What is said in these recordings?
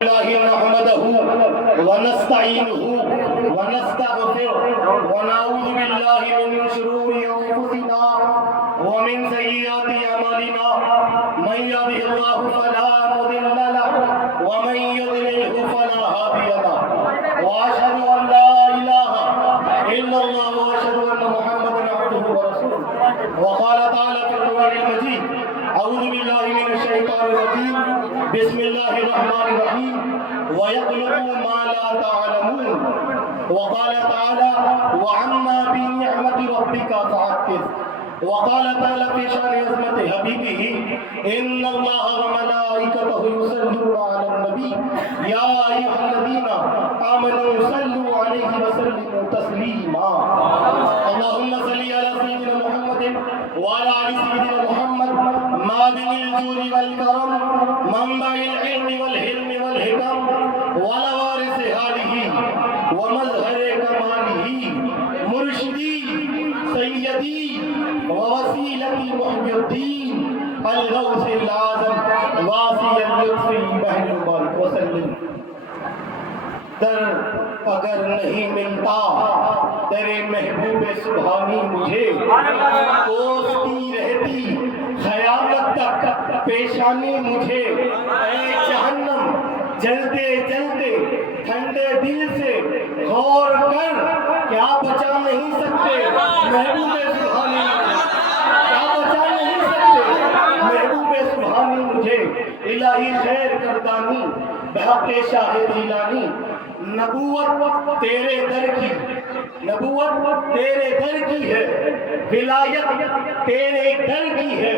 الله نحمده ونستعينه ونستغفره ونعوذ بالله من شرور أنفسنا ومن سيئات أعمالنا من يهده الله فلا مضل له ومن يضلل فلا هادي له وأشهد أن لا إله إلا الله وأشهد أن محمدا عبده ورسوله وقال تعالى في القرآن المجيد أعوذ بالله من الشيطان الرجيم بسم الله الرحمن الرحيم ويخلق ما لا تعلمون وقال تعالى وعما بنعمة ربك فحدث وقال تعالى في شأن عظمة حبيبه إن الله وملائكته يصلون على النبي يا أيها الذين آمنوا صلوا عليه وسلموا تسليما اللهم صل على سيدنا محمد وعلى آل سيدنا محمد معدن الجود والكرم منبع العلم والحلم والحكم ولوارث حاله ومظهر كماله مرشدي سيدي ووسيلتي محي الدين الغوث العظم واسع اللطف بحر المبارك وسلم در اگر نہیں ملتا در محبوب سبحانی مجھے کوستی رہتی قیامت تک پیشانی مجھے اے جہنم جلتے جلتے ٹھنڈے دل سے غور کر کیا بچا نہیں سکتے محبوب سبحانی کیا بچا نہیں سکتے محبوب سبحانی مجھے الہی خیر کردانی بحق شاہ جیلانی نبوت تیرے در کی ہے ولایت تیرے گھر کی ہے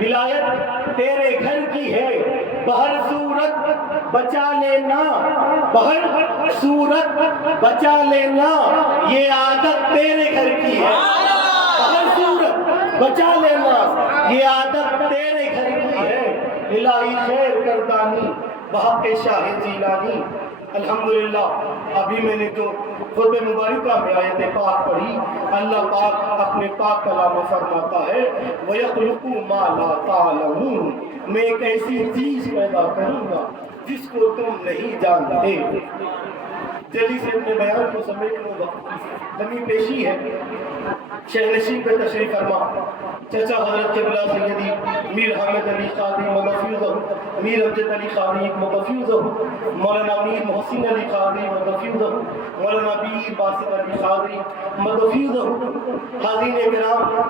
ولایت تیرے گھر کی ہے بہر صورت بچا لینا بہر صورت بچا لینا یہ عادت تیرے گھر کی ہے بہر صورت بچا لینا یہ عادت تیرے گھر کی ہے الہی خیر کردانی بحق شاہ جیلانی الحمدللہ ابھی میں نے جو خطبہ مبارکہ میں آیت پاک پڑھی اللہ پاک اپنے پاک کلام میں فرماتا ہے وَيَخْلُقُ مَا لَا تَعْلَمُونَ میں ایک ایسی چیز پیدا کروں گا جس کو تم نہیں جانتے جلدی سے اپنے بیان کو سمیٹنے وقت کمی پیشی ہے شیخ نشین پہ تشریف فرما چچا حضرت قبلہ سیدی میر حامد علی قادری مدفیوزہ میر امجد علی قادری مدفیوزہ مولانا میر محسن علی قادری مدفیوزہ مولانا بیر باسط علی قادری مدفیوزہ حاضرین کرام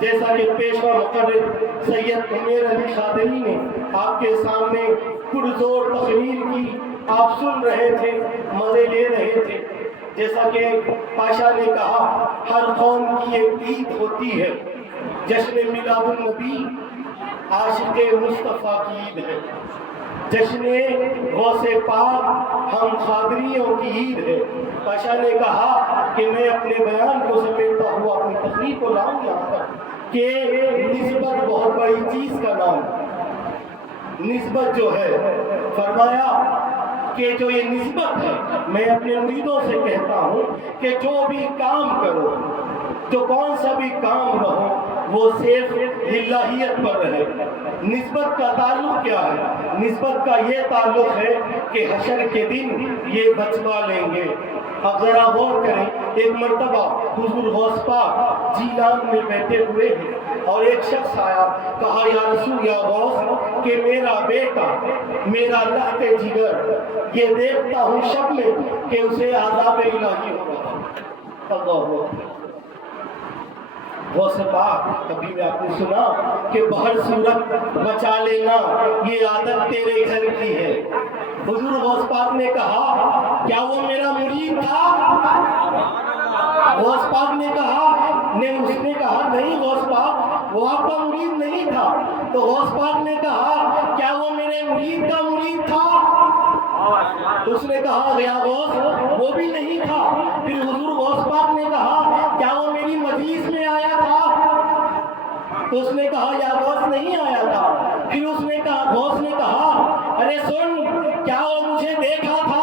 جیسا کہ پیشوا مقرر سید عمیر علی قادری نے آپ کے سامنے پرزور تقریر کی آپ سن رہے تھے مزے لے رہے تھے جیسا کہ پاشا نے کہا ہر قوم کی ایک عید ہوتی ہے جشن میلاد النبی عاشق مصطفیٰ کی عید ہے جشن غوث پاک ہم قادریوں کی عید ہے پاشا نے کہا کہ میں اپنے بیان کو سمیٹتا ہوا اپنی تقریر کو لاؤں یہاں پر کہ نسبت بہت بڑی چیز کا نام نسبت جو ہے فرمایا کہ جو یہ نسبت ہے میں اپنے مریدوں سے کہتا ہوں کہ جو بھی کام کرو جو کون سا بھی کام رہو وہ صرف الہیت پر رہے نسبت کا تعلق کیا ہے نسبت کا یہ تعلق ہے کہ حشر کے دن یہ بچوا لیں گے اب ذرا غور کریں ایک مرتبہ حضور غوث پاک جیلان میں بیٹھے ہوئے ہیں اور ایک شخص آیا کہا یا رسول یا غوث کہ میرا بیٹا میرا لحظ جگر یہ دیکھتا ہوں شب میں کہ اسے عذاب الہی ہو رہا اللہ غوث پاک کبھی میں آپ نے سنا کہ بہر صورت بچا لینا یہ عادت تیرے گھر کی ہے حضور غوث پاک نے کہا کیا وہ میرا مرید تھا غوث پاک نے کہا اس نے کہا نہیں غوث پاک وہ آپ کا مرید نہیں تھا تو غوث پاک نے کہا کیا وہ میرے مرید کا مرید تھا تو اس نے کہا یا غوث وہ بھی نہیں تھا پھر حضور غوث پاک نے کہا کیا وہ میری مجلس میں آیا تھا تو اس نے کہا یا غوث نہیں آیا تھا پھر اس نے کہا غوث نے کہا ارے سن کیا وہ مجھے دیکھا تھا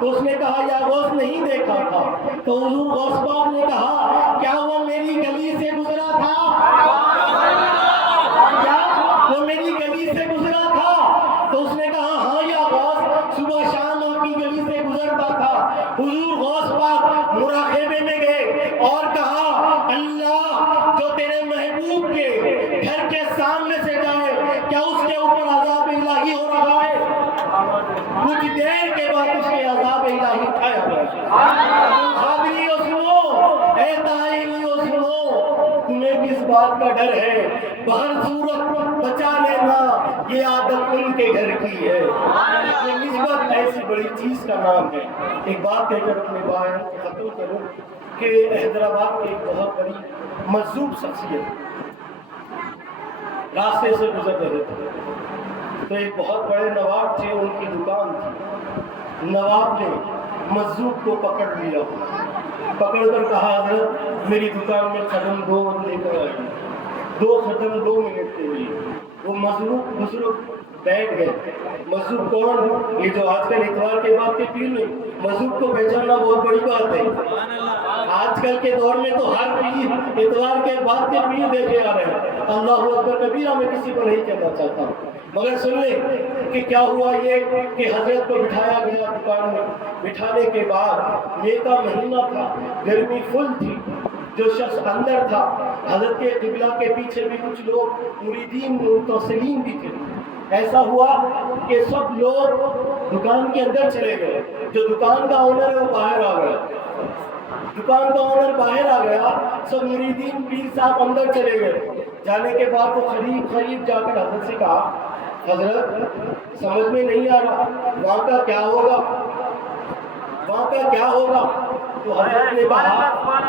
تو اس نے کہا یا غوث نہیں دیکھا تھا تو حضور غوث پاک نے کہا کیا وہ میری گلی سے گزرا تھا کیا وہ میری گلی سے گزرا تھا تو اس نے کہا ہاں یا غوث حضور غوث پاک مراقبے میں گئے اور کہا اللہ جو تیرے محبوب کے گھر کے سامنے سے جائے کیا اس کے اوپر عذاب الہی ہو رہا ہے؟ کچھ دیر کے بعد اس کے عذاب الہی اٹھایا گیا۔ حاضریو سنو، اے تائیو سنو، تمہیں کس بات کا ڈر ہے؟ بہر صورت بچا لینا، یہ عادت ان کے گھر کی ہے۔ یہ نسبت ایسی بڑی چیز کا نام ہے۔ ایک بات کہہ کر اپنے باہر ختم کروں کہ حیدرآباد کی ایک بہت بڑی مجذوب شخصیت راستے سے گزر رہے تھے تو ایک بہت بڑے نواب تھے، ان کی دکان تھی۔ نواب نے مجذوب کو پکڑ لیا، پکڑ کر کہا حضرت میری دکان میں قدم دو لے کر آئیے، 2 قدم 2 منٹ کے لیے۔ وہ مجذوب بزرگ بیٹھ گئے۔ مجذوب کون؟ یہ جو آج کل اتوار کے بعد کے پیر نہیں، مجذوب کو پہچاننا بہت بڑی بات ہے۔ آج کل کے دور میں تو ہر پیر اتوار کے بعد کے پیر دیکھے آ رہے ہیں۔ اللہ اکبر کبیرہ میں کسی کو نہیں کہنا چاہتا، مگر سن لیں کہ کیا ہوا یہ کہ حضرت کو بٹھایا گیا دکان میں۔ بٹھانے کے بعد مئی کا مہینہ تھا، گرمی فل تھی۔ جو شخص اندر تھا، حضرت کے قبلہ کے پیچھے بھی کچھ لوگ مریدین متصلین بھی تھے۔ ایسا ہوا کہ سب لوگ دکان کے اندر چلے گئے۔ جو دکان کا آنر ہے وہ باہر آ گیا، دکان کا آنر باہر آ گیا، سب مریدین پیر صاحب اندر چلے گئے۔ جانے کے بعد وہ قریب جا کر حضرت سے کہا حضرت سمجھ میں نہیں آ رہا وہاں کا کیا ہوگا، وہاں کا کیا ہوگا؟ تو حضرت نے کہا